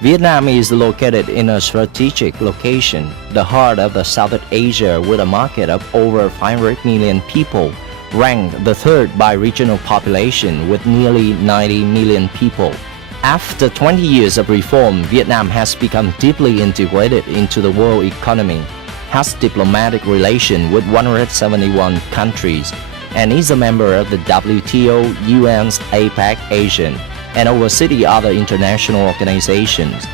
Vietnam is located in a strategic location, the heart of the Southeast Asia, with a market of over 500 million people, ranked the third by regional population with nearly 90 million people. After 20 years of reform, Vietnam has become deeply integrated into the world economy, has diplomatic relations with 171 countries, and is a member of the WTO, UN's APEC Asian, and oversees other international organizations.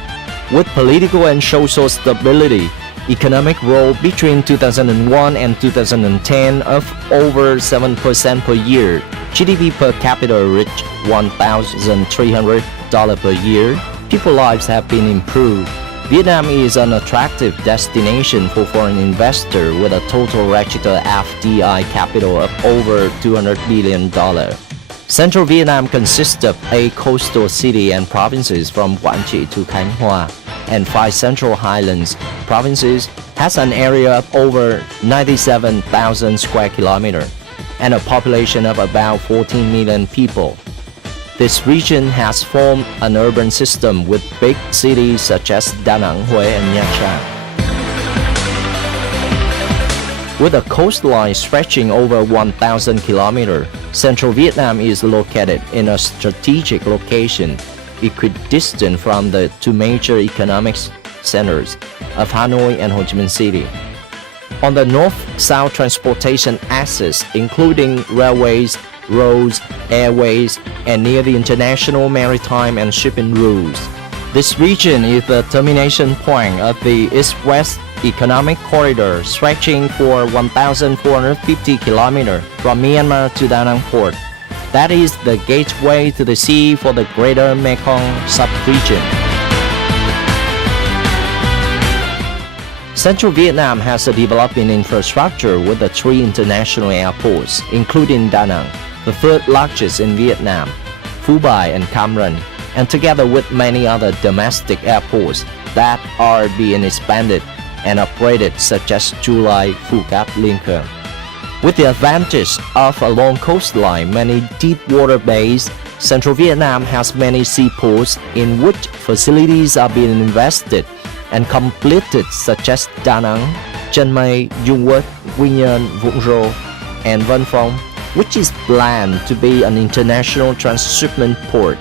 With political and social stability, economic growth between 2001 and 2010 of over 7% per year, GDP per capita reached $1,300 per year, people's lives have been improved. Vietnam is an attractive destination for foreign investors with a total registered FDI capital of over $200 billion. Central Vietnam consists of 8 coastal cities and provinces from Quảng Trị to Khánh Hòa, and 5 central highlands provinces, has an area of over 97,000 square kilometers and a population of about 14 million people. This region has formed an urban system with big cities such as Da Nang, Hue, and Nha Trang. With a coastline stretching over 1,000 kilometers, Central Vietnam is located in a strategic location, equidistant from the 2 major economic centers of Hanoi and Ho Chi Minh City. On the north-south transportation axis, including railways, roads, airways, and near the international maritime and shipping routes. This region is the termination point of the East-West Economic Corridor stretching for 1,450 kilometers from Myanmar to Da Nang Port. That is the gateway to the sea for the greater Mekong sub-region. Central Vietnam has a developing infrastructure with the 3 international airports, including Da Nang, the third largest in Vietnam, Phu Bai and Cam Ranh, and together with many other domestic airports that are being expanded and operated such as Chu Lai, Phu Cát, Liên Khương. With the advantage of a long coastline, many deep water bays, Central Vietnam has many seaports in which facilities are being invested and completed such as Da Nang, Chân Mây, Dung Quất, Quy Nhơn, Vũng Rô, and Văn Phong, which is planned to be an international transshipment port.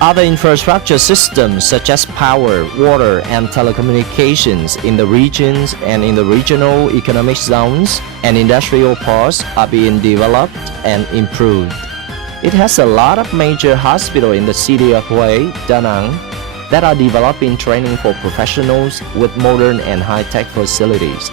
Other infrastructure systems such as power, water, and telecommunications in the regions and in the regional economic zones and industrial parks are being developed and improved. It has a lot of major hospitals in the city of Hue, Da Nang, that are developing training for professionals with modern and high-tech facilities.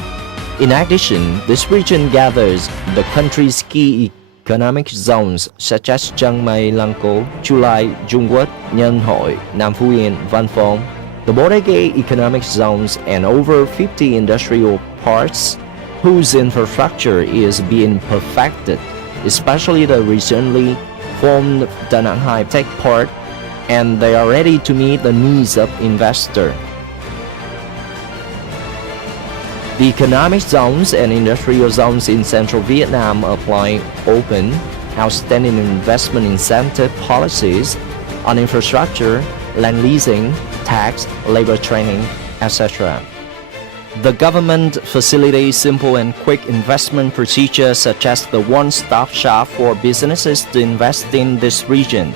In addition, this region gathers the country's key economic zones such as Chiang Mai, Lăng Cô, Chu Lai, Dung Quất, Nhân Hội, Nam Phú Yên, Văn Phong, the border gate economic zones, and over 50 industrial parks whose infrastructure is being perfected, especially the recently formed Da Nang High-Tech Park, and they are ready to meet the needs of investors. The economic zones and industrial zones in Central Vietnam apply open, outstanding investment incentive policies on infrastructure, land leasing, tax, labor training, etc. The government facilitates simple and quick investment procedures such as the one-stop shop for businesses to invest in this region.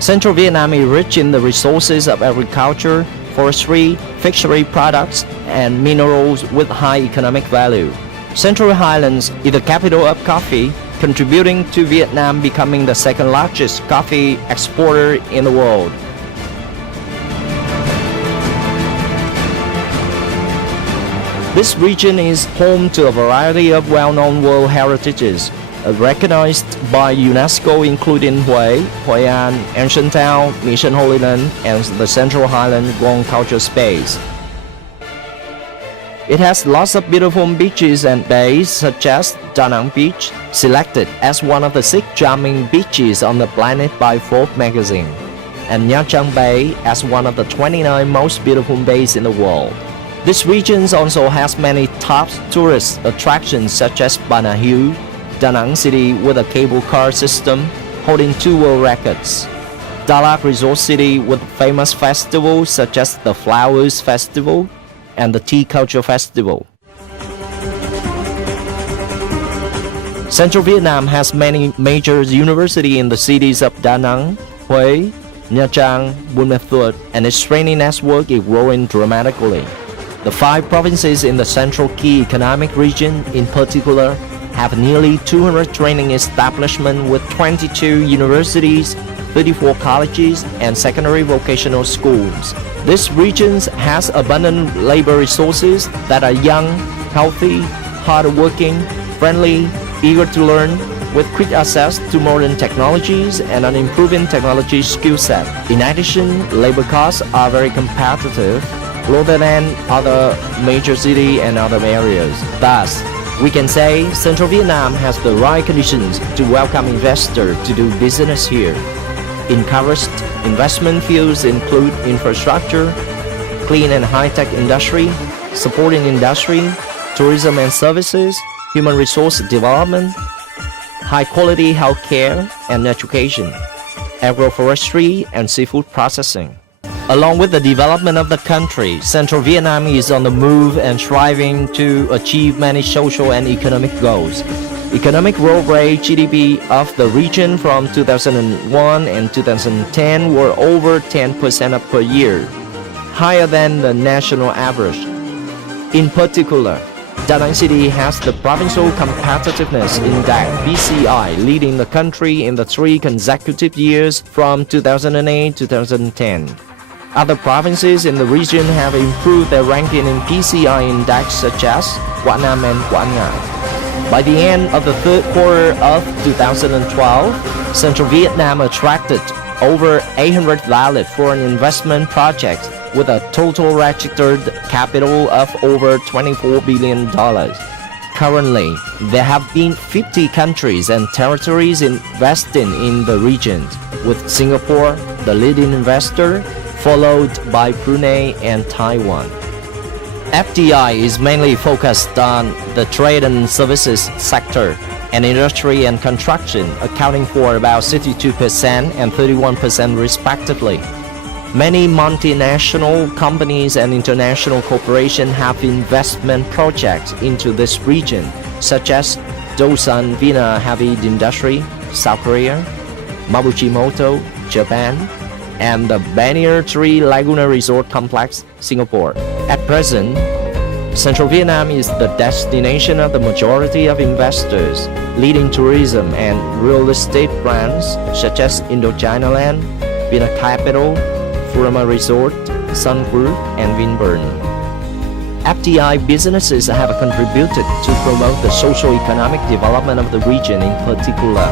Central Vietnam is rich in the resources of agriculture, forestry, fishery products, and minerals with high economic value. Central Highlands is the capital of coffee, contributing to Vietnam becoming the second largest coffee exporter in the world. This region is home to a variety of well-known world heritages, recognized by UNESCO, including Hue, Hội An, Ancient Town, Mission Holy Land, and the Central Highland World Cultural Space. It has lots of beautiful beaches and bays such as Da Nang Beach, selected as one of the 6 charming beaches on the planet by Forbes magazine, and Nha Trang Bay as one of the 29 most beautiful bays in the world. This region also has many top tourist attractions such as Bana Hill, Da Nang City with a cable car system holding 2 world records. Dalat Resort City with famous festivals such as the Flowers Festival and the Tea Culture Festival. Central Vietnam has many major universities in the cities of Da Nang, Hue, Nha Trang, Buôn Ma Thuột, and its training network is growing dramatically. The 5 provinces in the Central Key Economic Region, in particular, have nearly 200 training establishments with 22 universities, 34 colleges, and secondary vocational schools. This region has abundant labor resources that are young, healthy, hardworking, friendly, eager to learn, with quick access to modern technologies and an improving technology skill set. In addition, labor costs are very competitive, lower than other major cities and other areas. Thus, we can say Central Vietnam has the right conditions to welcome investors to do business here. Encouraged investment fields include infrastructure, clean and high-tech industry, supporting industry, tourism and services, human resource development, high-quality healthcare and education, agroforestry and seafood processing. Along with the development of the country, Central Vietnam is on the move and striving to achieve many social and economic goals. Economic growth rate GDP of the region from 2001 and 2010 were over 10% per year, higher than the national average. In particular, Da Nang City has the Provincial Competitiveness Index (PCI) leading the country in the 3 consecutive years from 2008 to 2010. Other provinces in the region have improved their ranking in PCI index such as Quảng Nam and Quảng Ngãi. By the end of the 3rd quarter of 2012, Central Vietnam attracted over 800 valid foreign investment projects with a total registered capital of over $24 billion. Currently, there have been 50 countries and territories investing in the region, with Singapore the leading investor, followed by Brunei and Taiwan. FDI is mainly focused on the trade and services sector and industry and construction, accounting for about 62% and 31% respectively. Many multinational companies and international corporations have investment projects into this region, such as Dosan Vina Heavy Industry, South Korea, Mabuchi-Moto, Japan, and the Bannier Tree Laguna Resort Complex, Singapore. At present, Central Vietnam is the destination of the majority of investors, leading tourism and real estate brands such as Indochina Land, Vina Capital, Furama Resort, Sun Group, and Vinburn. FDI businesses have contributed to promote the socio-economic development of the region in particular,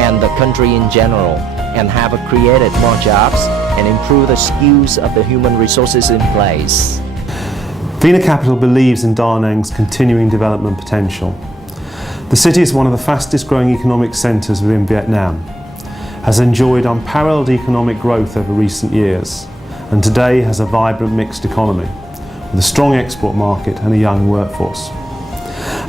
and the country in general, and have created more jobs and improved the skills of the human resources in place. Vina Capital believes in Da Nang's continuing development potential. The city is one of the fastest growing economic centres within Vietnam, has enjoyed unparalleled economic growth over recent years, and today has a vibrant mixed economy, with a strong export market and a young workforce.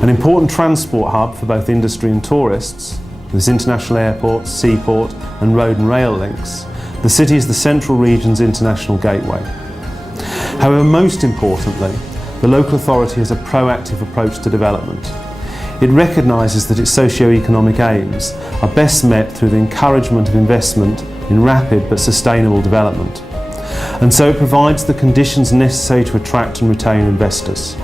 An important transport hub for both industry and tourists, with its international airports, seaport and road and rail links, the city is the central region's international gateway. However, most importantly, the local authority has a proactive approach to development. It recognises that its socio-economic aims are best met through the encouragement of investment in rapid but sustainable development. And so it provides the conditions necessary to attract and retain investors.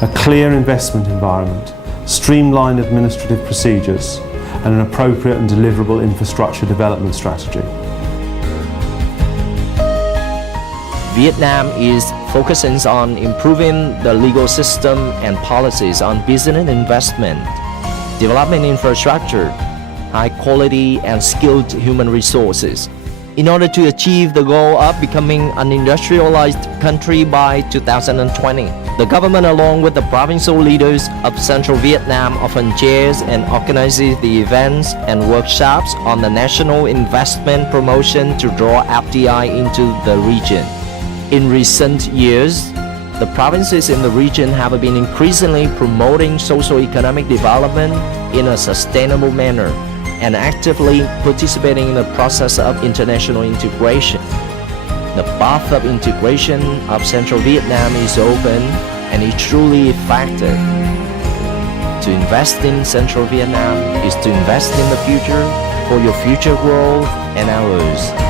A clear investment environment, streamlined administrative procedures, and an appropriate and deliverable infrastructure development strategy. Vietnam is focusing on improving the legal system and policies on business and investment, developing infrastructure, high quality and skilled human resources, in order to achieve the goal of becoming an industrialized country by 2020. The government, along with the provincial leaders of Central Vietnam, often chairs and organizes the events and workshops on the national investment promotion to draw FDI into the region. In recent years, the provinces in the region have been increasingly promoting socio-economic development in a sustainable manner, and actively participating in the process of international integration. The path of integration of Central Vietnam is open and is truly effective. To invest in Central Vietnam is to invest in the future for your future growth and ours.